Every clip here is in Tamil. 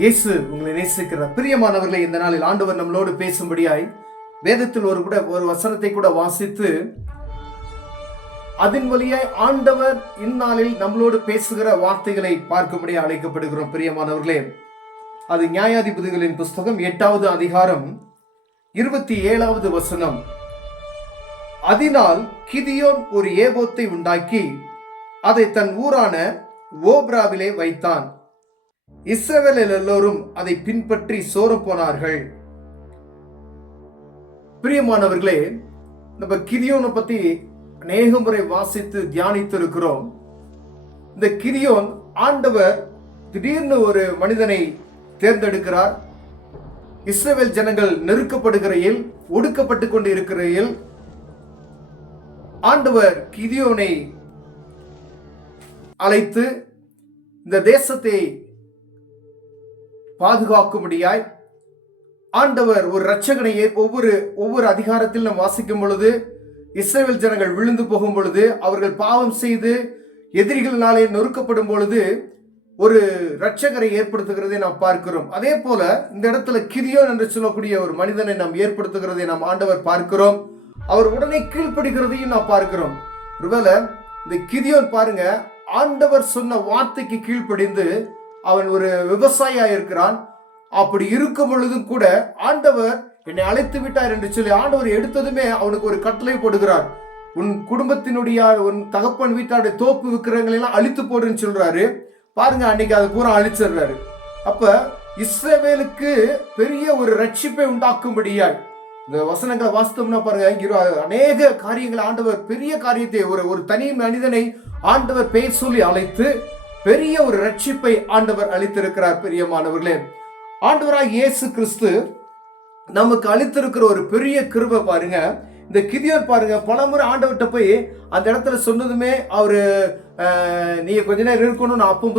இயேசு உங்களை நேசிக்கிறார். பிரியமானவர்களை, இந்த நாளில் ஆண்டவர் நம்மளோடு பேசும்படியாய் வேதத்தில் ஒரு வசனத்தை கூட வாசித்து அதன் வழியாய் ஆண்டவர் இந்நாளில் நம்மளோடு பேசுகிற வார்த்தைகளை பார்க்கும்படி அழைக்கப்படுகிறோம். பிரியமானவர்களே, அது நியாயாதிபதிகளின் புஸ்தகம் 8வது அதிகாரம் 27வது வசனம். அதனால் கிதியோன் ஒரு ஏபோத்தை உண்டாக்கி அதை தன் ஊரான ஓப்ராவிலே வைத்தான். இஸ்ரவேலர் எல்லோரும் அதை பின்பற்றி சோரம் போனார்கள். பிரியமானவர்களே, நம்ம கிதியோனை பத்தி அநேக முறை வாசித்து தியானித்து இருக்கிறோம். இந்த கிதியோன், ஆண்டவர் திடீர்னு ஒரு மனிதனை தேர்ந்தெடுக்கிறார். இஸ்ரவேல் ஜனங்கள் நெருக்கப்படுகையில், ஒடுக்கப்பட்டு கொண்டு இருக்கிறையில் ஆண்டவர் கிதியோனை அழைத்து இந்த தேசத்தை பாதுகாக்கும்படியாய் ஆண்டவர் ஒரு இரட்சகனையே ஒவ்வொரு அதிகாரத்தில் நாம் வாசிக்கும் பொழுது இஸ்ரவேல் ஜனங்கள் விழுந்து போகும் பொழுது, அவர்கள் பாவம் செய்து எதிரிகளினாலே நொறுக்கப்படும் பொழுது ஒரு இரட்சகரை ஏற்படுத்துகிறதை நாம் பார்க்கிறோம். அதே போல இந்த இடத்துல கிதியோன் என்று சொல்லக்கூடிய ஒரு மனிதனை நாம் ஏற்படுத்துகிறதை நாம் ஆண்டவர் பார்க்கிறோம். அவர் உடனே கீழ்ப்படுகிறதையும் நாம் பார்க்கிறோம். ஒருவேளை இந்த கிதியோன் பாருங்க, ஆண்டவர் சொன்ன வார்த்தைக்கு கீழ்ப்படிந்து அவன் ஒரு விவசாயியா இருக்கிறான். அப்படி இருக்கும் பொழுதும் கூட ஆண்டவர் என்னை அழைத்து விட்டார் என்று சொல்லி ஆண்டவர் எடுத்ததுமே அவனுக்கு ஒரு கட்டளை போடுகிறார். உன் குடும்பத்தினுடைய, உன் தகப்பன் வீட்டாருடைய தோப்பு விக்கிரங்களை எல்லாம் அழித்து போடுன்னு சொல்றாரு. பாருங்க, அன்னைக்கு அதை பூரா அழிச்சிடுறாரு. அப்ப இஸ்ரவேலுக்கு பெரிய ஒரு ரட்சிப்பை உண்டாக்கும்படியாய் இந்த வசனங்களை வாசித்தோம்னா பாருங்க, அநேக காரியங்களை ஆண்டவர், பெரிய காரியத்தை, ஒரு தனி மனிதனை ஆண்டவர் பெயர் சொல்லி அழைத்து பெரிய ஒரு ரட்சிப்பை ஆண்டவர் அளித்திருக்கிறார். பிரியமானவர்களே, ஆண்டவராக இயேசு கிறிஸ்து நமக்கு அளித்திருக்கிற ஒரு பெரிய கிருபை பாருங்க. இந்த கிதியோன் பாருங்க, பலமுறை ஆண்டவர்கிட்ட போய் அந்த இடத்துல சொன்னதுமே அவரு, நீங்க கொஞ்ச நேரம் இருக்கணும், நான் அப்பம்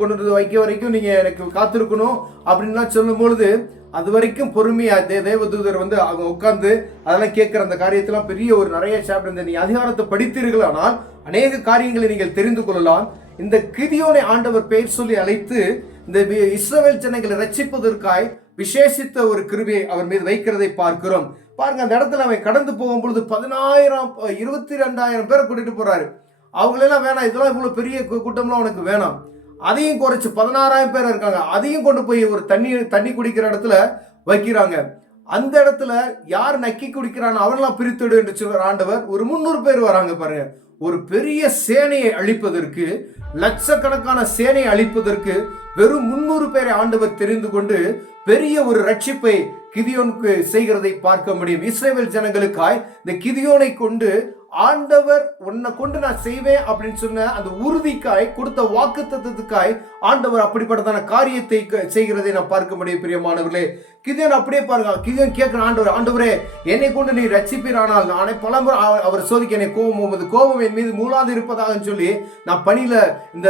கொண்டு வந்து வைக்க வரைக்கும் நீங்க எனக்கு காத்திருக்கணும் அப்படின்லாம் சொல்லும் பொழுது அது வரைக்கும் பொறுமையா தேவதூதர் வந்து அவங்க உட்கார்ந்து அதெல்லாம் கேட்கிற அந்த காரியத்தெல்லாம் பெரிய ஒரு நிறைய சாப்டர். இந்த நீ அதிகாரத்தை படித்தீர்களானால் அநேக காரியங்களை நீங்கள் தெரிந்து கொள்ளலாம். இந்த கிதியோனை ஆண்டவர் பெயர் சொல்லி அழைத்து இந்த இஸ்ரவேல் ஜனங்களை ரட்சிப்பதற்காய் விசேஷித்த ஒரு கிருபையை அவர் மீது வைக்கிறதை பார்க்கிறோம். பாருங்க, அந்த இடத்துல அவன் கடந்து போகும் பொழுது 22,000 பேரை கூட்டிட்டு போறாரு. அவங்களெல்லாம் வேணாம், இதெல்லாம் இவ்வளவு பெரிய கூட்டம்லாம் உனக்கு வேணாம், அதையும் குறைச்சு 16,000 பேர் இருக்காங்க, அதையும் கொண்டு போய் ஒரு தண்ணி குடிக்கிற இடத்துல வைக்கிறாங்க. அந்த இடத்துல யார் நக்கி குடிக்கிறான்னு அவரெல்லாம் பிரித்துடு என்று சொல்ற ஆண்டவர். ஒரு 300 பேர் வராங்க பாருங்க. ஒரு பெரிய சேனையை அழிப்பதற்கு, லட்சக்கணக்கான சேனையை அழிப்பதற்கு வெறும் 300 பேரை ஆண்டவர் தெரிந்து கொண்டு பெரிய ஒரு ரட்சிப்பை கிதியோனுக்கு செய்கிறதை பார்க்க முடியும். இஸ்ரவேல் ஜனங்களுக்காய் இந்த கிதியோனை கொண்டு ஆண்டவர் உன்னை கொண்டு நான் செய்வேன் அப்படின்னு சொன்ன அந்த உறுதிக்காய், கொடுத்த வாக்குத்தத்தத்துக்காய் ஆண்டவர் அப்படிப்பட்டதான காரியத்தை செய்கிறதை நான் பார்க்க முடியும். பிரியமானவர்களே, கிதியோன் அப்படியே பாருங்க. கிதியோன் கேட்கிற ஆண்டவரே என்னை கொண்டு நீ ரட்சிப்பீரானால் நானே பலமுறை அவர் சோதிக்க என்னை கோபம் என் மீது மூளாது இருப்பதாக சொல்லி நான் பணியில இந்த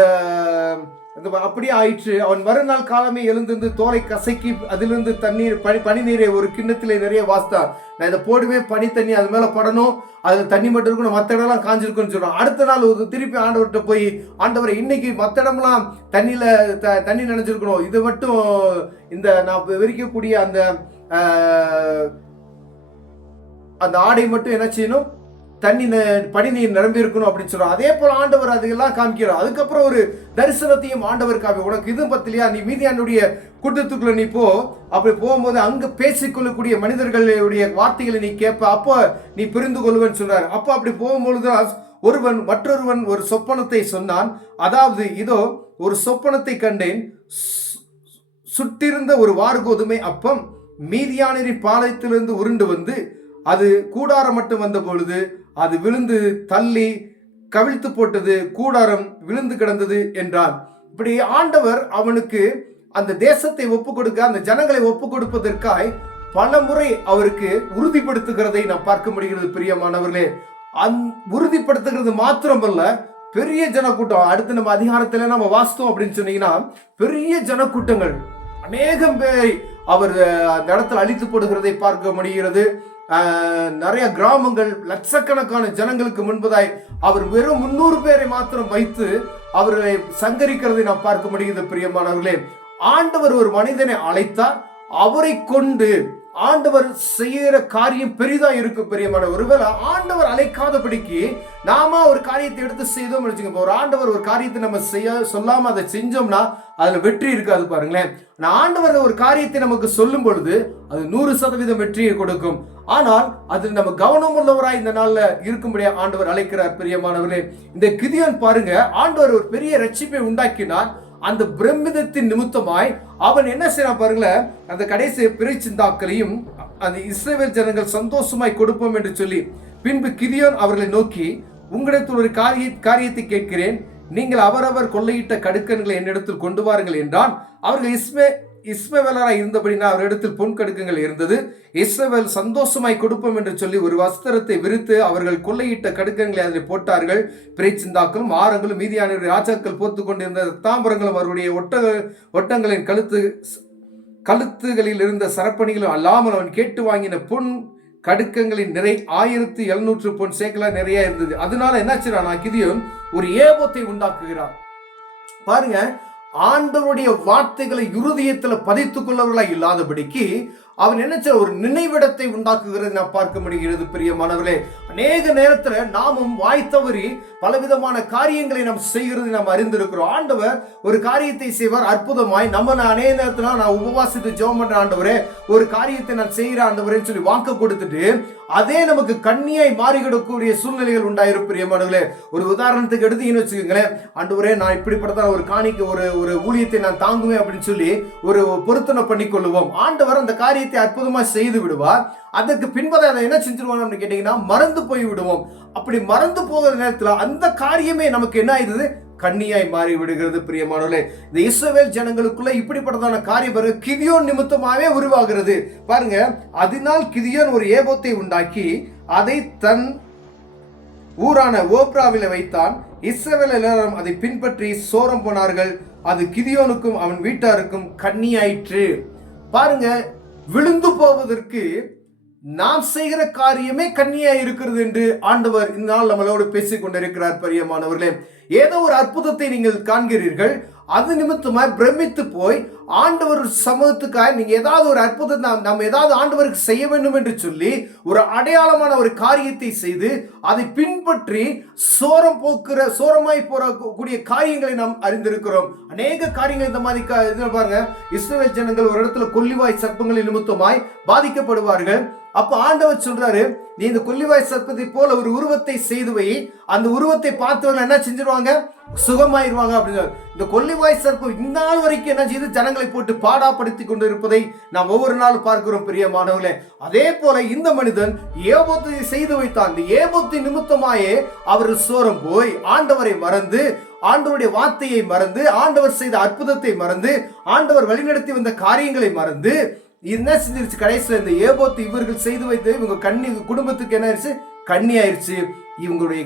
அப்படியே ஆயிற்று. அவன் மறுநாள் காலமே எழுந்திருந்து தோலை கசக்கி அதிலிருந்து தண்ணீர், பனி நீரை ஒரு கிண்ணத்திலே நிறைய வாசித்தான். நான் இதை போடுவேன், பனி தண்ணி அது மேல படணும், அதுல தண்ணி மட்டும் இருக்கணும், மற்ற இடம்லாம் காஞ்சிருக்குன்னு சொல்றான். அடுத்த நாள் திருப்பி ஆண்டவர்கிட்ட போய், ஆண்டவரை இன்னைக்கு மற்ற இடம்லாம் தண்ணி நினைச்சிருக்கணும், இது மட்டும் இந்த நான் விரிக்கக்கூடிய அந்த ஆடை மட்டும் என்ன செய்யணும், பனி நீர் நிரம்பி இருக்கணும் அப்படின்னு சொல்றோம். அதே போல ஆண்டவர் அதெல்லாம் காமிக்கிறார். அதுக்கப்புறம் ஒரு தரிசனத்தையும் ஆண்டவர் காமி, உனக்கு இது பத்திலையா, நீ மீதியானுடைய கூட்டத்துக்குள்ள நீ போ, அப்படி போகும்போது அங்கு பேசிக்கொள்ளக்கூடிய மனிதர்களுடைய வார்த்தைகளை நீ கேட்ப, அப்போ நீ புரிந்து கொள்வேன்னு சொல்றாரு. அப்போ அப்படி போகும்பொழுதுதான் மற்றொருவன் ஒரு சொப்பனத்தை சொன்னான். அதாவது, இதோ ஒரு சொப்பனத்தை கண்டேன், சுட்டிருந்த ஒரு வார்கோதுமை அப்பம் மீதியானரின் பாளையத்திலிருந்து உருண்டு வந்து அது கூடாரம் மட்டும் வந்த பொழுது அது விழுந்து தள்ளி கவிழ்த்து போட்டது, கூடாரம் விழுந்து கிடந்தது என்றான். இப்படி ஆண்டவர் அவனுக்கு அந்த தேசத்தை ஒப்பு கொடுக்க, அந்த ஜனங்களை ஒப்பு கொடுப்பதற்காய் பல முறை அவருக்கு உறுதிப்படுத்துகிறதை நாம் பார்க்க முடிகிறது. பிரியமானவர்களே, உறுதிப்படுத்துகிறது மாத்திரமல்ல, பெரிய ஜனக்கூட்டம். அடுத்து நம்ம அதிகாரத்துல நம்ம வாசித்தோம் அப்படின்னு சொன்னீங்கன்னா, பெரிய ஜனக்கூட்டங்கள் அநேகம் பேரை அவர் அந்த இடத்துல அழித்து போடுகிறதை பார்க்க முடிகிறது. நிறைய கிராமங்கள், லட்சக்கணக்கான ஜனங்களுக்கு முன்பதாய் அவர் வெறும் 300 பேரை மாத்திரம் வைத்து அவர்களை சங்கரிக்கிறதை நாம் பார்க்க முடிகிறது. பிரியமானவர்களே, ஆண்டவர் ஒரு மனிதனை அழைத்தார். அவரை கொண்டு ஆண்டவர் செய்யற காரியம் பெரிதா இருக்கும். பெரியமான ஒருவேளை ஆண்டவர் அழைக்காதபடிக்கு நாம ஒரு காரியத்தை எடுத்து செய்தோம் வச்சுக்கோங்க. ஒரு ஆண்டவர் ஒரு காரியத்தை நம்ம செய்ய சொல்லாம அதை செஞ்சோம்னா அதுல வெற்றி இருக்காது. பாருங்களேன், ஆண்டவர் ஒரு காரியத்தை நமக்கு சொல்லும் பொழுது அது 100% வெற்றியை கொடுக்கும். ஆனால் அது நம்ம கவனம் உள்ளவராய் இந்த நாள்ல இருக்கும்படியா ஆண்டவர் அழைக்கிறார். பிரியமானவர்களே, இந்த கிதியோன் பாருங்க, ஆண்டவர் ஒரு பெரிய ரட்சிப்பை உண்டாக்கினார். அந்த பிரமிதத்தின் நிமித்தமாய் அவன் என்ன செய்யறான் பாருங்களேன், அந்த கடைசி பிறைச்சிந்தாக்களையும் அந்த இஸ்ரவேல் ஜனங்கள் சந்தோஷமாய் கொடுப்போம் என்று சொல்லி, பின்பு கிதியோன் அவர்களை நோக்கி, உங்களிடத்தில் ஒரு காரியத்தை கேட்கிறேன், நீங்கள் அவரவர் கொள்ளையிட்ட கடுக்கன்களை என்னிடத்தில் கொண்டு வாருங்கள் என்றான். அவர்கள் இஸ்மவேலராய் இருந்தபடினா அவரிடத்தில் பொன் கடுக்கங்கள் இருந்தது. இஸ்ரவேல் சந்தோஷமாய் கொடுப்போம் என்று சொல்லி ஒரு வஸ்திரத்தை விரித்து அவர்கள் கொள்ளையிட்ட கடுக்கங்களை அதில் போட்டார்கள். பிறைச்சிந்தாக்களும் ஆரங்களும் மீதியான ராஜாக்கள் போத்து கொண்டிருந்த தாம்பரங்களும் அவருடைய ஒட்டங்களின் கழுத்துகளில் இருந்த சரப்பணிகளும் அல்லாமல் அவன் கேட்டு வாங்கின பொன் கடுக்கங்களின் நிறை 1700 பொன் சேக்கலா நிறைய இருந்தது. அதனால என்னாச்சுன்னா கிதியோன் ஒரு ஏபோத்தை உண்டாக்குகிறார். பாருங்க, ஆண்டவருடைய வார்த்தைகளை இருதயத்துல பதித்துக் கொள்ளவர்களா இல்லாதபடிக்கு அவன் என்ன ஒரு நினைவிடத்தை உண்டாக்குகிறது நாம் பார்க்க முடிகிறது. பிரியமானவர்களே, அநேக நேரத்துல நாமும் வாய் தவறி பலவிதமான காரியங்களை நாம் செய்கிறது நாம் அறிந்திருக்கிறோம். ஆண்டவர் ஒரு காரியத்தை செய்வார் அற்புதமாய். நம்ம அநேக நேரத்துல நான் உபவாசித்து ஜெபம் பண்ற ஆண்டவரே, ஒரு காரியத்தை நான் செய்கிற ஆண்டவரேன்னு சொல்லி வாக்கு கொடுத்துட்டு அதே நமக்கு கண்ணியாய் மாறிவிடக்கூடிய சூழ்நிலைகள் உண்டாயிரும். பிரியமானவர்களே, ஒரு உதாரணத்துக்கு எடுத்தீங்கன்னு வச்சுக்கோங்களேன், ஆண்டவரே நான் இப்படிப்பட்ட ஒரு காணிக்க ஒரு ஊழியத்தை நான் தாங்குவேன் அப்படின்னு சொல்லி ஒரு பொருத்தனை பண்ணி கொள்ளுவோம். ஆண்டவர் அந்த காரியத்தை அற்புதமா செய்து விடுவார். அதற்கு பின்பதை அதை என்ன செஞ்சிருவாங்க கேட்டீங்கன்னா மறந்து போய் விடுவோம். அப்படி மறந்து போகிற நேரத்துல அந்த காரியமே நமக்கு என்ன ஆயிடுது, கண்ணியாய் மாறி விடுகிறது. பிரியமானவர்களே, இந்த இஸ்ரவேல் ஜனங்களுக்குள்ள இப்படிப்பட்டதான காரியம் கிதியோன் நிமித்தமாவே உருவாகிறது. பாருங்க, அதனால் கிதியோன் ஒரு ஏபோத்தை உண்டாக்கி அதை தன் ஊரான ஓப்ராவில வைத்தான். இஸ்ரவேல் எல்லாரும் அதை பின்பற்றி சோரம் போனார்கள். அது கிதியோனுக்கும் அவன் வீட்டாருக்கும் கண்ணியாயிற்று. பாருங்க, விழுந்து போவதற்கு நாம் செய்கிற காரியமே கண்ணியா இருக்கிறது என்று ஆண்டவர் இந்த நாள் நம்மளோடு பேசிக் கொண்டிருக்கிறார். பிரியமானவர்களே, ஏதோ ஒரு அற்புதத்தை நீங்கள் காண்கிறீர்கள், அது நிமித்தமாய் பிரமித்து போய் ஆண்டவர் சமூகத்துக்காக நீங்க ஏதாவது ஒரு அற்புதத்தை நம்ம ஏதாவது ஆண்டவருக்கு செய்ய வேண்டும் என்று சொல்லி ஒரு அடையாளமான ஒரு காரியத்தை செய்து அதை பின்பற்றி சோரமாய் போறக்கூடிய காரியங்களை நாம் அறிந்திருக்கிறோம். அநேக காரியங்கள் இந்த மாதிரி பாருங்க, இஸ்ரவேல் ஜனங்கள் ஒரு இடத்துல கொள்ளிவாய் சர்ப்பங்களின் நிமித்தமாய் பாதிக்கப்படுவார்கள். அப்ப ஆண்டவர் சொல்றாரு, நீ இந்த கொள்ளிவாய் சர்ப்பத்தை போல ஒரு உருவத்தை செய்து வை, அந்த உருவத்தை பார்த்தவங்க என்ன செஞ்சிருவாங்க, சுகமாயிருவாங்க அப்படின்னு. இந்த கொள்ளிவாய் சர்ப்பம் இந்த நாள் வரைக்கும் என்ன செய்து ஜனங்களை போட்டு பாடாப்படுத்தி கொண்டு இருப்பதை நாம் ஒவ்வொரு நாளும் பார்க்கிறோம். பிரியமானவர்களே, அதே போல இந்த மனிதன் ஏபோத்தை செய்து வைத்தான். இந்த ஏபோத்தின் நிமித்தமாயே அவர்கள் சோரம் போய் ஆண்டவரை மறந்து, ஆண்டவருடைய வார்த்தையை மறந்து, ஆண்டவர் செய்த அற்புதத்தை மறந்து, ஆண்டவர் வழிநடத்தி வந்த காரியங்களை மறந்து என்ன செஞ்சிருச்சு, கடைசியில் இந்த ஏபோத்து இவர்கள் செய்து வைத்து இவங்க குடும்பத்துக்கு என்ன ஆயிடுச்சு, கண்ணி ஆயிடுச்சு. இவங்களுடைய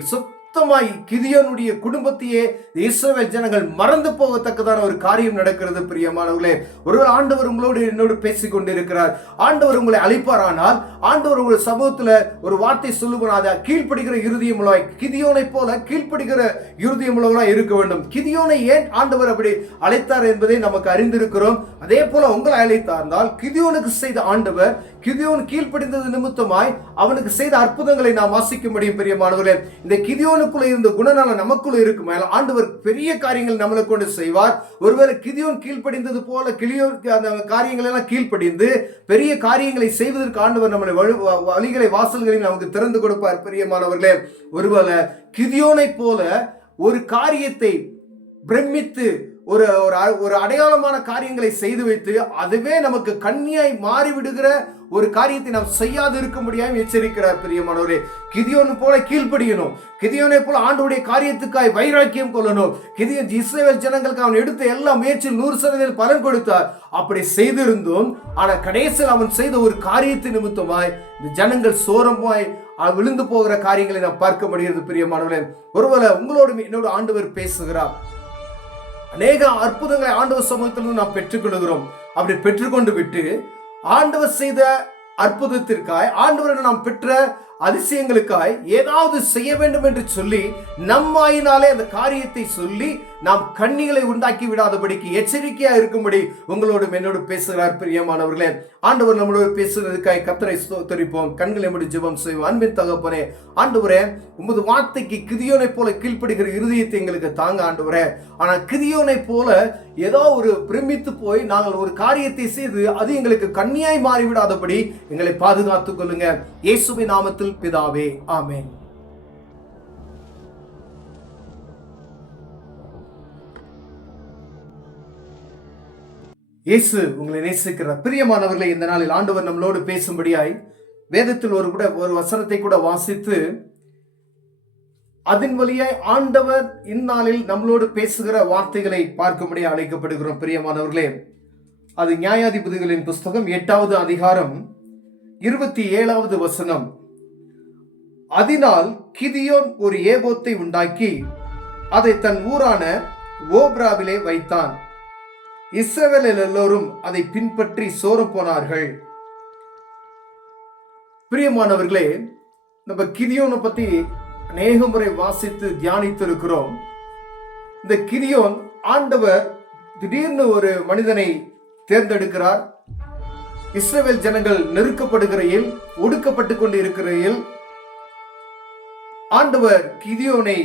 சுத்தமாய் கிதியோனுடைய குடும்பத்தையே இஸ்ரவேல் ஜனங்கள் மறந்து போகத்தக்கதான ஒரு காரியம் நடக்கிறது. பிரியமானவர்களே, ஒரு ஆண்டவர் உங்களோடு என்னோடு பேசிக் கொண்டிருக்கிறார். ஆண்டவர் உங்களை அழைப்பாரானால், ஆண்டவர் உங்கள் சமூகத்துல ஒரு வார்த்தை சொல்லுவார், கீழ்ப்படுகிற இருதயம் உள்ளவாய், கிதியோனை போல கீழ்ப்படுகிற இருதயம் உள்ளவர்களாய் இருக்க வேண்டும். கிதியோனை ஏன் ஆண்டவர் அப்படி அழைத்தார் என்பதை நமக்கு அறிந்திருக்கிறோம். அதே போல உங்களை அழைத்தார்ந்தால் கிதியோனுக்கு செய்த ஆண்டவர், கிதியோன் கீழ்ப்படிந்தது நிமித்தமாய் அவனுக்கு செய்த அற்புதங்களை நாம் வாசிக்க முடியும். பிரியமானவர்களே, இந்த கிதியோனுக்குள்ள இருந்த குணநலம் நமக்குள்ள இருக்கும். ஆண்டவர் பெரிய காரியங்கள் நம்மளை கொண்டு செய்வார். ஒருவேளை கிதியோன் கீழ்ப்படிந்தது போல அந்த காரியங்கள் எல்லாம் கீழ்ப்படிந்து பெரிய காரியங்களை செய்வதற்கு ஆண்டவர் நம்மளை வழிகளை வாசல்களையும் நமக்கு திறந்து கொடுப்பார். பிரியமானவர்களே, ஒருவேளை கிதியோனை போல ஒரு காரியத்தை பிரமித்து ஒரு அடையாளமான காரியங்களை செய்து வைத்து அதுவே நமக்கு கண்ணியாய் மாறிவிடுகிற ஒரு காரியத்தை நாம் செய்யாது இருக்க முடியாமல் எச்சரிக்கிறார். பிரியமானவரே, கிதியோனை போல கீழ்ப்படியணும், கிதியோனை போல ஆண்டவருடைய காரியத்துக்காய் வைராக்கியம் கொள்ளணும். கிதியோன் இஸ்ரவேல் ஜனங்களுக்கு அவன் எடுத்த எல்லா முயற்சியில் 100% பலன் கொடுத்தார். அப்படி செய்திருந்தும் ஆனா கடைசியில் அவன் செய்த ஒரு காரியத்தின் நிமித்தமாய் இந்த ஜனங்கள் சோரமாய் விழுந்து போகிற காரியங்களை நாம் பார்க்க முடிகிறது. பிரியமானவர்களே, ஒருவேளை உங்களோடு என்னோட ஆண்டவர் பேசுகிறார். அநேக அற்புதங்களை ஆண்டவர் சமூகத்திலிருந்து நாம் பெற்றுக்கொள்கிறோம். அப்படி பெற்றுக்கொண்டு விட்டு ஆண்டவர் செய்த அற்புதத்திற்காய், ஆண்டவரிடம் நாம் பெற்ற அதிசயங்களுக்காய் ஏதாவது செய்ய வேண்டும் என்று சொல்லி நம்மாயினாலே அந்த காரியத்தை சொல்லி நாம் கண்ணிகளை உண்டாக்கி விடாதபடிக்கு எச்சரிக்கையா இருக்கும்படி உங்களோடு என்னோடு பேசுகிறார். பிரியமானவர்களே, ஆண்டவர் நம்மளோடு பேசுகிறதுக்காய் கர்த்தரை ஸ்தோத்திரிப்போம். கண்களை மூடி ஜெபம் செய்வோம். அன்பின் தகப்பனே, ஆண்டவரே, உமது வார்த்தைக்கு கிதியோனை போல கீழ்ப்படுகிற இருதயத்தை எங்களுக்கு தாங்க ஆண்டவரே. ஆனா கிதியோனை போல ஏதோ ஒரு பிரமித்து போய் நாங்கள் ஒரு காரியத்தை செய்து அது எங்களுக்கு கண்ணியாய் மாறிவிடாதபடி எங்களை பாதுகாத்துக் கொள்ளுங்க. இயேசுவின் நாமத்தில் பிதாவே, ஆமென். இயேசு உங்களை நேசிக்கிறார். பிரியமானவர்களை, இந்த நாளில் ஆண்டவர் நம்மளோடு பேசும்படியாய் வேதத்தில் ஒரு வசனத்தை கூட வாசித்து அதன் வழியாய் ஆண்டவர் இந்நாளில் நம்மளோடு பேசுகிற வார்த்தைகளை பார்க்கும்படி அழைக்கப்படுகிறோம். பிரியமானவர்களே, அது நியாயாதிபதிகளின் புஸ்தகம் 8வது அதிகாரம் 27வது வசனம். அதனால் கிதியோன் ஒரு ஏபோத்தை உண்டாக்கி அதை தன் ஊரான ஓப்ராவிலே வைத்தான். இஸ்ரவேலர் எல்லோரும் அதை பின்பற்றி சோரம் போனார்கள். பிரியமானவர்களே, நம்ம கிதியோனை பத்தி அநேக முறை வாசித்து தியானித்து இருக்கிறோம். இந்த கிதியோன், ஆண்டவர் திடீர்னு ஒரு மனிதனை தேர்ந்தெடுக்கிறார். இஸ்ரவேல் ஜனங்கள் நெருக்கப்படுகையில், ஒடுக்கப்பட்டு கொண்டு இருக்கிறையில் ஆண்டவர் கிதியோனை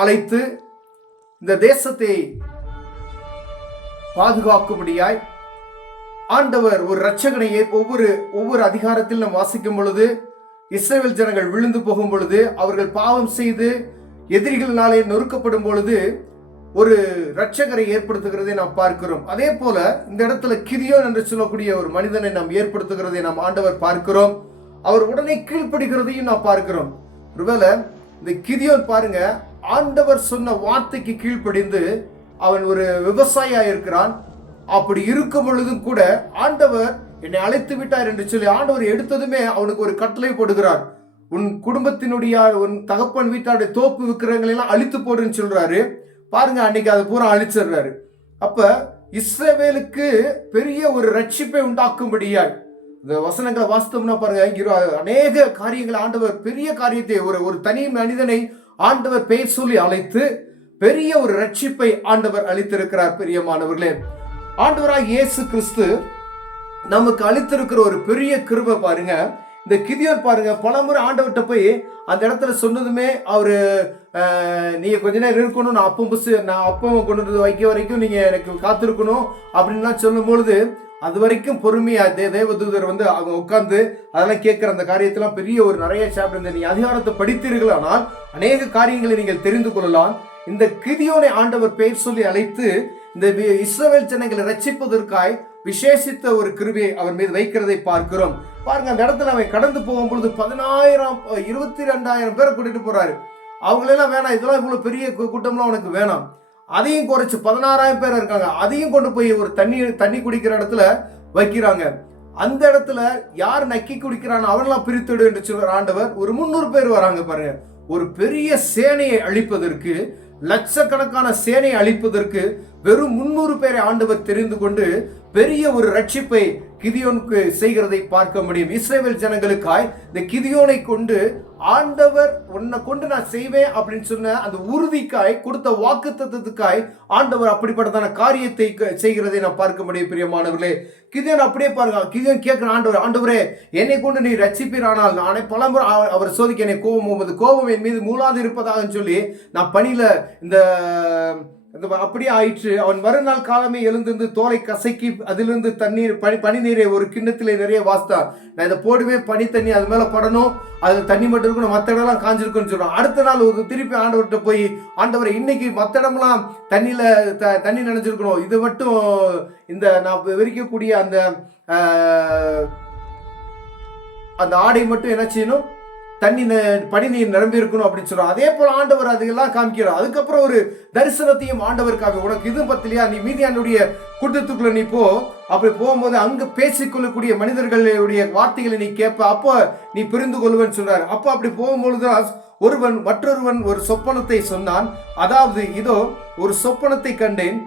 அழைத்து இந்த தேசத்தை பாதுகாக்கும்படியாய் ஆண்டவர் ஒரு இரட்சகனை ஒவ்வொரு அதிகாரத்தில் நாம் வாசிக்கும் பொழுது இஸ்ரவேல் ஜனங்கள் விழுந்து போகும் பொழுது, அவர்கள் பாவம் செய்து எதிரிகளினாலே நொறுக்கப்படும் பொழுது ஒரு இரட்சகரை ஏற்படுத்துகிறதை நாம் பார்க்கிறோம். அதே போல இந்த இடத்துல கிதியோன் என்று சொல்லக்கூடிய ஒரு மனிதனை நாம் ஏற்படுத்துகிறதை நாம் ஆண்டவர் பார்க்கிறோம். அவர் உடனே கீழ்ப்படுகிறதையும் நாம் பார்க்கிறோம். ஒருவேளை இந்த கிதியோன் பாருங்க, ஆண்டவர் சொன்ன வார்த்தைக்கு கீழ்ப்படிந்து அவன் ஒரு விவசாயியா இருக்கிறான். அப்படி இருக்கும் பொழுதும் கூட ஆண்டவர் என்னை அழைத்து விட்டார் என்று சொல்லி ஆண்டவர் எடுத்ததுமே அவனுக்கு ஒரு கட்டளை போடுகிறார். உன் குடும்பத்தினுடைய, உன் தகப்பன் வீட்டாருடைய தோப்பு விக்கிரங்களை எல்லாம் அழித்து போடுன்னு சொல்றாரு. பாருங்க, அன்னைக்கு அதை பூரா அழிச்சிடுறாரு. அப்ப இஸ்ரவேலுக்கு பெரிய ஒரு ரட்சிப்பை உண்டாக்கும்படியாய் இந்த வசனங்களை வாசித்தோம்னா பாருங்க, அநேக காரியங்களை ஆண்டவர், பெரிய காரியத்தை ஒரு தனி மனிதனை ஆண்டவர் பெயர் சொல்லி அழைத்து பெரிய ஒரு ரட்சிப்பை ஆண்டவர் அளித்திருக்கிறார். பிரியமானவர்களே, ஆண்டவராக இயேசு கிறிஸ்து நமக்கு அளித்திருக்கிற ஒரு பெரிய கிருபை பாருங்க. இந்த கிதியோன் பாருங்க, பலமுறை ஆண்டவர்கிட்ட போய் அந்த இடத்துல சொன்னதுமே அவரு, நீங்க கொஞ்ச நேரம் இருக்கணும், நான் அப்பம் கொண்டு வந்து வைக்க வரைக்கும் நீங்க எனக்கு காத்திருக்கணும் அப்படின்லாம் சொல்லும் பொழுது அது வரைக்கும் பொறுமையா தேவதூதர் வந்து அவங்க உட்கார்ந்து அதெல்லாம் கேட்கிற அந்த காரியத்தெல்லாம் பெரிய ஒரு நிறைய சாப்டர். நீங்க அதிகாரத்தை படித்தீர்கள், ஆனால் அநேக காரியங்களை நீங்கள் தெரிந்து கொள்ளலாம். இந்த கிதியோனை ஆண்டவர் பெயர் சொல்லி அழைத்து இந்த இஸ்ரவேல் ஜனங்களை ரட்சிப்பதற்காய் விசேஷித்த ஒரு கிருபையை அவர் மீது வைக்கிறதை பார்க்கிறோம். பாருங்க, அந்த இடத்துல அவன் கடந்து போகும் பொழுது 22,000 பேரை கூட்டிட்டு போறாரு. அவங்களெல்லாம் வேணாம், இதெல்லாம் இவ்வளவு பெரிய கூட்டம்லாம் உனக்கு வேணாம், அதையும் குறைச்சு 16,000 பேர் இருக்காங்க, அதையும் கொண்டு போய் ஒரு தண்ணி குடிக்கிற இடத்துல வைக்கிறாங்க. அந்த இடத்துல யார் நக்கி குடிக்கிறான் அவனெல்லாம் பிரித்துடு என்று சொல்ற ஆண்டவர். ஒரு 300 பேர் வராங்க பாருங்க. ஒரு பெரிய சேனையை அழிப்பதற்கு, லட்சக்கணக்கான சேனையை அழிப்பதற்கு வெறும் 300 பேரை ஆண்டவர் தெரிந்து கொண்டு பெரிய ஒரு ரட்சிப்பை கிதியோனுக்கு செய்கிறதை பார்க்க முடியும். இஸ்ரவேல் ஜனங்களுக்காய் இந்த கிதியோனை கொண்டு ஆண்டவர் உன்னை கொண்டு நான் செய்வேன் அப்படின்னு சொன்ன அந்த உறுதிக்காய் கொடுத்த வாக்குத்தத்தத்துக்காய் ஆண்டவர் அப்படிப்பட்டதான காரியத்தை செய்கிறதை நான் பார்க்க முடியும். பிரியமானவர்களே, கிதியோன் அப்படியே பாருங்க. கிதியோன் கேட்கிற ஆண்டவரே என்னை கொண்டு நீ ரட்சிப்பீரானால் நானே பலமுறை அவர் சோதிக்க என்னை கோபம் என் மீது மூளாது இருப்பதாக சொல்லி நான் பணியில இந்த அப்படியே ஆயிற்று. அவன் மறுநாள் காலமே எழுந்திருந்து தோலை கசக்கி அதிலிருந்து பனி நீரை ஒரு கிண்ணத்திலே நிறைய வாசித்தான். நான் இதை போடுவேன், பனி தண்ணி அது மேல படணும், அதுல தண்ணி மட்டும் இருக்கணும், மற்ற இடம்லாம் காஞ்சிருக்குன்னு சொல்றான். அடுத்த நாள் ஒரு திருப்பி ஆண்டவர்கிட்ட போய், ஆண்டவரை இன்னைக்கு மற்ற இடம்லாம் தண்ணி நினைஞ்சிருக்கணும், இது மட்டும் இந்த நான் விரிக்கக்கூடிய அந்த ஆடை மட்டும் என்ன செய்யணும், பனி நீர் நிரம்பி இருக்கணும் அப்படின்னு சொல்றான். அதே போல ஆண்டவர் அதெல்லாம் காமிக்கிறார். அதுக்கப்புறம் ஒரு தரிசனத்தையும் ஆண்டவர் காமி, உனக்கு இது பத்திலையா, நீ மீதியானுடைய கூட்டத்துக்குள்ள நீ போ, அப்படி போகும்போது அங்க பேசிக்கொள்ளக்கூடிய மனிதர்களுடைய வார்த்தைகளை நீ கேட்ப, அப்போ நீ புரிந்து கொள்வன்னு சொல்றாரு. அப்போ அப்படி போகும்பொழுதுதான் மற்றொருவன் ஒரு சொப்பனத்தை சொன்னான். அதாவது, இதோ ஒரு சொப்பனத்தை கண்டேன்,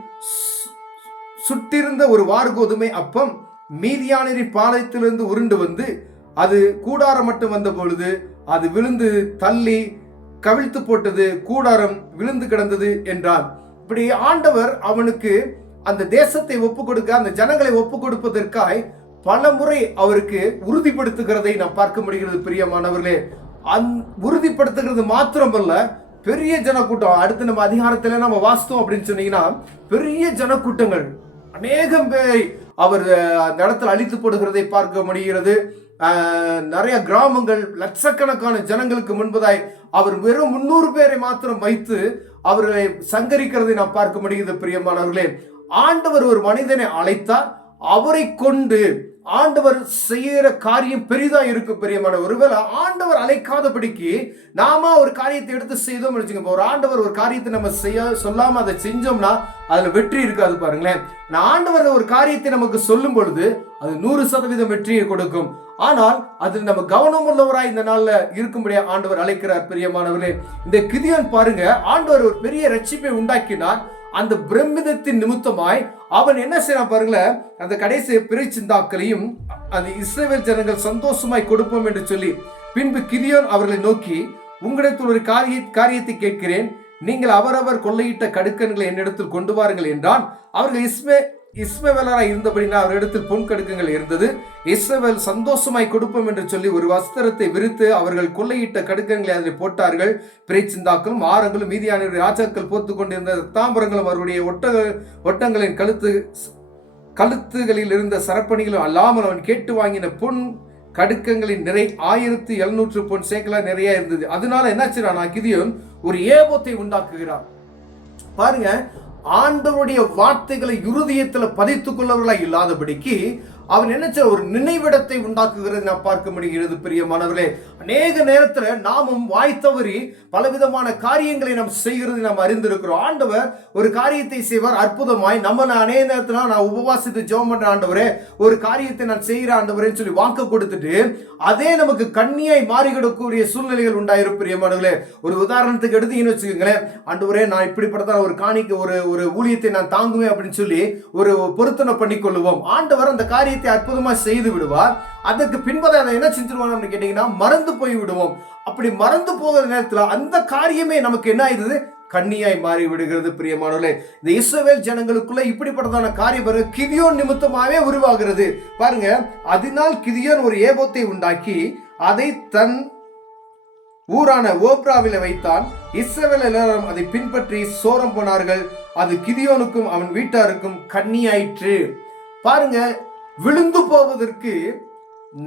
சுட்டிருந்த ஒரு வார்கோதுமை அப்பம் மீதியானரின் பாளையத்திலிருந்து உருண்டு வந்து அது கூடாரம் மட்டும் வந்த பொழுது அது விழுந்து தள்ளி கவிழ்த்து போட்டது, கூடாரம் விழுந்து கிடந்தது என்றான். இப்படி ஆண்டவர் அவனுக்கு அந்த தேசத்தை ஒப்பு கொடுக்க, அந்த ஜனங்களை ஒப்பு கொடுப்பதற்காய் பல முறை அவருக்கு உறுதிப்படுத்துகிறதை நாம் பார்க்க முடிகிறது பிரியமானவர்களே. உறுதிப்படுத்துகிறது மாத்திரமல்ல, பெரிய ஜனக்கூட்டம். அடுத்து நம்ம அதிகாரத்துல நம்ம வாசித்தோம் அப்படின்னு சொன்னீங்கன்னா, பெரிய ஜனக்கூட்டங்கள் அநேகம் பேரை அவர் அந்த இடத்துல அழித்து போடுகிறதை பார்க்க முடிகிறது. நிறைய கிராமங்கள், லட்சக்கணக்கான ஜனங்களுக்கு முன்பதாய் அவர் வெறும் 300 பேரை மாத்திரம் வைத்து அவர்களை சங்கரிக்கிறதை நாம் பார்க்க முடிகிறது பிரியமானவர்களே. ஆண்டவர் ஒரு மனிதனை அழைத்தார், அவரை கொண்டு ஆண்டவர் செய்யற காரியம் பெரிதா இருக்கும் பிரியமான. ஒருவேளை ஆண்டவர் அழைக்காதபடிக்கு நாம ஒரு காரியத்தை எடுத்து செய்தோம் வச்சுக்கோங்க. ஒரு ஆண்டவர் ஒரு காரியத்தை நம்ம செய்ய சொல்லாம அதை செஞ்சோம்னா அதுல வெற்றி இருக்காது பாருங்களேன். ஆண்டவர் ஒரு காரியத்தை நமக்கு சொல்லும் பொழுது அது 100% வெற்றியை கொடுக்கும். ஆனால் அதில் நம்ம கவனம் உள்ளவராய் இந்த நாள்ல இருக்கும்படியா ஆண்டவர் அழைக்கிறார் பிரியமானவர்களே. இந்த கிதியோன் பாருங்க, ஆண்டவர் ஒரு பெரிய ரட்சிப்பை உண்டாக்கினார். அந்த பிரமிதத்தின் நிமித்தமாய் அவன் என்ன செய்யறான் பாருங்களேன், அந்த கடைசி பிறைச்சிந்தாக்களையும் அந்த இஸ்ரவேல் ஜனங்கள் சந்தோஷமாய் கொடுப்போம் என்று சொல்லி, பின்பு கிதியோன் அவர்களை நோக்கி, உங்களிடத்தில் ஒரு காரியத்தை கேட்கிறேன், நீங்கள் அவரவர் கொள்ளையிட்ட கடுக்கன்களை என்னிடத்தில் கொண்டு வாருங்கள் என்றான். அவர்கள் இஸ்மவேலராய் இருந்தபடினா அவரிடத்தில் பொன் கடுக்கங்கள் இருந்தது. இஸ்ரவேல் சந்தோஷமாய் கொடுப்போம் என்று சொல்லி ஒரு வஸ்திரத்தை விரித்து அவர்கள் கொள்ளையிட்ட கடுக்கங்களை அதில் போட்டார்கள். பிறைச்சிந்தாக்களும் ஆரங்களும் மீதியான ராஜாக்கள் போத்து கொண்டிருந்த தாம்பரங்களும் அவருடைய ஒட்டங்களின் கழுத்துகளில் இருந்த சரப்பணிகளும் அல்லாமல் அவன் கேட்டு வாங்கின பொன் கடுக்கங்களின் நிறை 1700 பொன் சேக்கலா நிறைய இருந்தது. அதனால என்னாச்சுன்னா கிதியோன் ஒரு ஏபோத்தை உண்டாக்குகிறார். பாருங்க, ஆண்டவருடைய வார்த்தைகளை இருதயத்தில் பதித்துக் கொள்ளவர்களாக இல்லாதபடிக்கு அவன் நினைச்ச ஒரு நினைவிடத்தை உண்டாக்குகிறது நாம் பார்க்க முடிகிறது பிரியமானவர்களே. அநேக நேரத்தில் நாமும் வாய் தவறி பலவிதமான காரியங்களை நாம் செய்கிறது நாம் அறிந்திருக்கிறோம். ஆண்டவர் ஒரு காரியத்தை செய்வார் அற்புதமாய். நம்ம அநேக நேரத்தில் நான் உபவாசித்து ஜெபம் பண்ற ஆண்டவரே, ஒரு காரியத்தை நான் செய்கிற ஆண்டவரேன்னு சொல்லி வாக்கு கொடுத்துட்டு அதே நமக்கு கண்ணியாய் மாறிவிடக்கூடிய சூழ்நிலைகள் உண்டாயிரும் பிரியமானவர்களே. ஒரு உதாரணத்துக்கு எடுத்தீங்கன்னு வச்சுக்கோங்களேன், ஆண்டவரே நான் இப்படிப்பட்ட ஒரு காணிக்க ஒரு ஊழியத்தை நான் தாங்குவேன் அப்படின்னு சொல்லி ஒரு பொருத்தனை பண்ணி கொள்ளுவோம். ஆண்டவர் அந்த காரியத்தை அற்புதமா செய்து விடுவார். அதற்கு பின்பதை அதை என்ன செஞ்சிருவாங்க கேட்டீங்கன்னா மறந்து போய் விடுவோம். அப்படி மறந்து போகிற நேரத்தில் அந்த காரியமே நமக்கு என்ன ஆயிடுது, கண்ணியாய் மாறி விடுகிறது பிரியமானவர்களே. இந்த இஸ்ரவேல் ஜனங்களுக்குள்ள இப்படிப்பட்டதான காரியம் கிதியோன் நிமித்தமாவே உருவாகிறது பாருங்க. அதனால் கிதியோன் ஒரு ஏபோத்தை உண்டாக்கி அதை தன் ஊரான ஓப்ராவில வைத்தான். இஸ்ரவேல் எல்லாரும் அதை பின்பற்றி சோரம் போனார்கள். அது கிதியோனுக்கும் அவன் வீட்டாருக்கும் கண்ணியாயிற்று. பாருங்க, விழுந்து போவதற்கு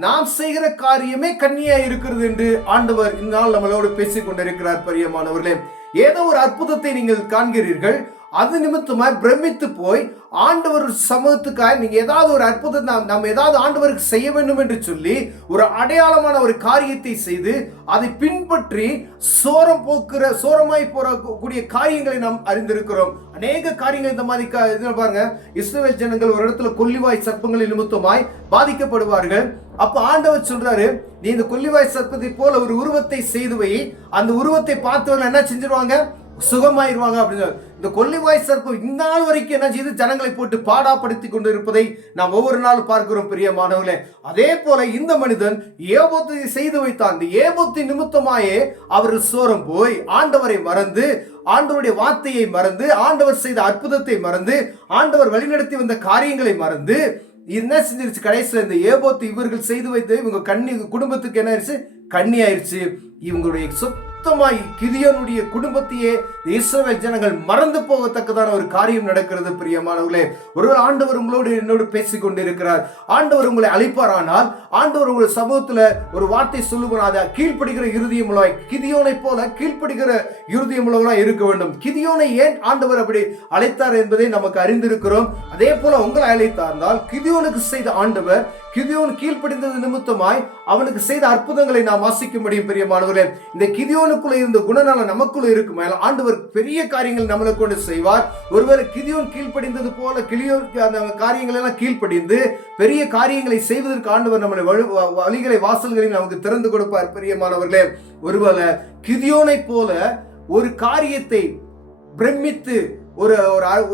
நாம் செய்கிற காரியமே கண்ணியா இருக்கிறது என்று ஆண்டவர் இந்த நாள் நம்மளோடு பேசிக் கொண்டிருக்கிறார் பிரியமானவர்களே. ஏதோ ஒரு அற்புதத்தை நீங்கள் காண்கிறீர்கள், அது நிமித்தமாய் பிரமித்து போய் ஆண்டவர் சமூகத்துக்காக நீங்க ஏதாவது ஒரு அற்புதத்தை நம்ம ஏதாவது ஆண்டவருக்கு செய்ய வேண்டும் என்று சொல்லி ஒரு அடையாளமான ஒரு காரியத்தை செய்து அதை பின்பற்றி சோரமாய் போறக்கூடிய காரியங்களை நாம் அறிந்திருக்கிறோம். அநேக காரியங்கள் இந்த மாதிரி பாருங்க, இஸ்ரவேல் ஜனங்கள் ஒரு இடத்துல கொல்லிவாய் சர்ப்பங்களின் நிமித்தமாய் பாதிக்கப்படுவார்கள். அப்ப ஆண்டவர் சொல்றாரு, நீ இந்த கொல்லிவாய் சர்ப்பத்தை போல ஒரு உருவத்தை செய்து வை, அந்த உருவத்தை பார்த்தவர்கள் என்ன செஞ்சிருவாங்க, சுகமாயிருவாங்க அப்படின்னு. இந்த கொல்லிவாய் சர்ப்பம் இந்த நாள் வரைக்கும் என்ன செய்து ஜனங்களை போட்டு பாடாப்படுத்தி கொண்டு இருப்பதை நாம் ஒவ்வொரு நாளும் பார்க்கிறோம் பிரியமானவர்களே. அதே போல இந்த மனிதன் ஏபோத்தை செய்து வைத்தான். இந்த ஏபோத்தின் நிமித்தமாயே அவர்கள் சோரம் போய் ஆண்டவரை மறந்து, ஆண்டவருடைய வார்த்தையை மறந்து, ஆண்டவர் செய்த அற்புதத்தை மறந்து, ஆண்டவர் வழிநடத்தி வந்த காரியங்களை மறந்து என்ன செஞ்சிருச்சு, கடைசியில் இந்த ஏபோத்து இவர்கள் செய்து வைத்து இவங்க குடும்பத்துக்கு என்ன ஆயிடுச்சு, கண்ணி ஆயிடுச்சு. இவங்களுடைய சுத்தமாய் கிதியோனுடைய குடும்பத்தையே இஸ்ரவேல் ஜனங்கள் மறந்து போகத்தக்கதான ஒரு காரியம் நடக்கிறது பிரியமானவர்களே. ஒரு ஆண்டவர் உங்களோடு என்னோடு பேசிக் கொண்டிருக்கிறார். ஆண்டவர் உங்களை அழைப்பாரானால், ஆண்டவர் உங்கள் சமூகத்துல ஒரு வார்த்தை சொல்லுவார், அதை கீழ்ப்படுகிற இருதயம் உள்ளவாய், கிதியோனை போல கீழ்ப்படுகிற இருதயம் உள்ளவர்களாய் இருக்க வேண்டும். கிதியோனை ஏன் ஆண்டவர் அப்படி அழைத்தார் என்பதை நமக்கு அறிந்திருக்கிறோம். அதே போல உங்களை அழைத்தார்ந்தால் கிதியோனுக்கு செய்த ஆண்டவர், கிதியோன் கீழ்ப்படிந்தது நிமித்தமாய் அவனுக்கு செய்த அற்புதங்களை நாம் வாசிக்க முடியும் பிரியமானவர்களே. இந்த கிதியோனுக்குள்ள இருந்த குணநலம் நமக்குள்ள இருக்கும். ஆண்டவர் பெரிய காரியங்கள் நம்மளை கொண்டு செய்வார். ஒருவேளை கிதியோன் கீழ்ப்படிந்தது போல அந்த காரியங்கள் எல்லாம் கீழ்ப்படிந்து பெரிய காரியங்களை செய்வதற்கு ஆண்டவர் நம்மளை வழிகளை வாசல்களை நமக்கு திறந்து கொடுப்பார் பிரியமானவர்களே. ஒருவேளை கிதியோனை போல ஒரு காரியத்தை பிரமித்து ஒரு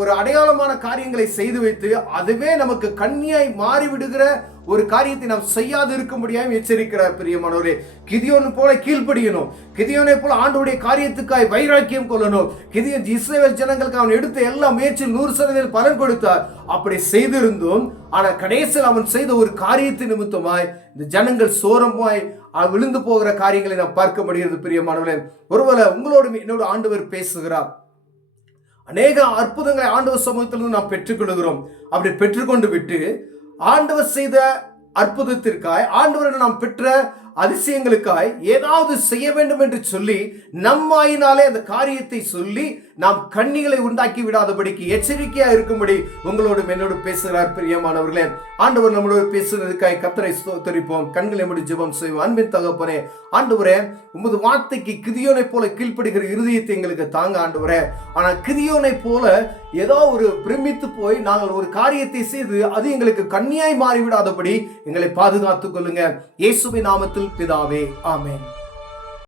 ஒரு அடையாளமான காரியங்களை செய்து வைத்து அதுவே நமக்கு கண்ணியாய் மாறிவிடுகிற ஒரு காரியத்தை நாம் செய்யாது இருக்க முடியாம எச்சரிக்கிறார். பிரியமானவரே, கிதியோன் போல கீழ்ப்படியணும், கிதியோனை போல ஆண்டவருடைய காரியத்துக்காய் வைராக்கியம் கொள்ளணும். கிதியோன் இஸ்ரவேல் ஜனங்களுக்கு அவன் எடுத்த எல்லா முயற்சியில் 100% பலன் கொடுத்தார். அப்படி செய்திருந்தும் ஆனா கடைசியில் அவன் செய்த ஒரு காரியத்தின் நிமித்தமாய் இந்த ஜனங்கள் சோரமாய் விழுந்து போகிற காரியங்களை நாம் பார்க்க முடிகிறது. பிரியமானவர்களே, ஒருவேளை உங்களோடு என்னோட ஆண்டவர் பேசுகிறார். அநேக அற்புதங்களை ஆண்டவர் சமூகத்திலிருந்து நாம் பெற்றுக்கொள்கிறோம். அப்படி பெற்றுக்கொண்டு விட்டு ஆண்டவர் செய்த அற்புதத்திற்காய், ஆண்டவரிடம் நாம் பெற்ற அதிசயங்களுக்காய் ஏதாவது செய்ய வேண்டும் என்று சொல்லி நம்மாயினாலே அந்த காரியத்தை சொல்லி நாம் கண்ணிகளை உண்டாக்கி விடாதபடிக்கு எச்சரிக்கையா இருக்கும்படி உங்களோடும் என்னோடு பேசுகிறார். பிரியமானவர்களே, ஆண்டவர் நம்மளோடு பேசுறதுக்காய் கர்த்தரை ஸ்தோத்திரிப்போம். கண்களை மூடி ஜெபம் செய்வோம். அன்பின் தகப்பனே, ஆண்டவரே, உமது வார்த்தைக்கு கிதியோனை போல கீழ்ப்படுகிற இருதயத்தை எங்களுக்கு தாங்க ஆண்டவரே. ஆனா கிதியோனை போல ஏதோ ஒரு பிரமித்து போய் நாங்கள் ஒரு காரியத்தை செய்து அது எங்களுக்கு கண்ணியாய் மாறிவிடாதபடி எங்களை பாதுகாத்துக் கொள்ளுங்க. இயேசுவின் நாமத்தில் பிதாவே, ஆமென்.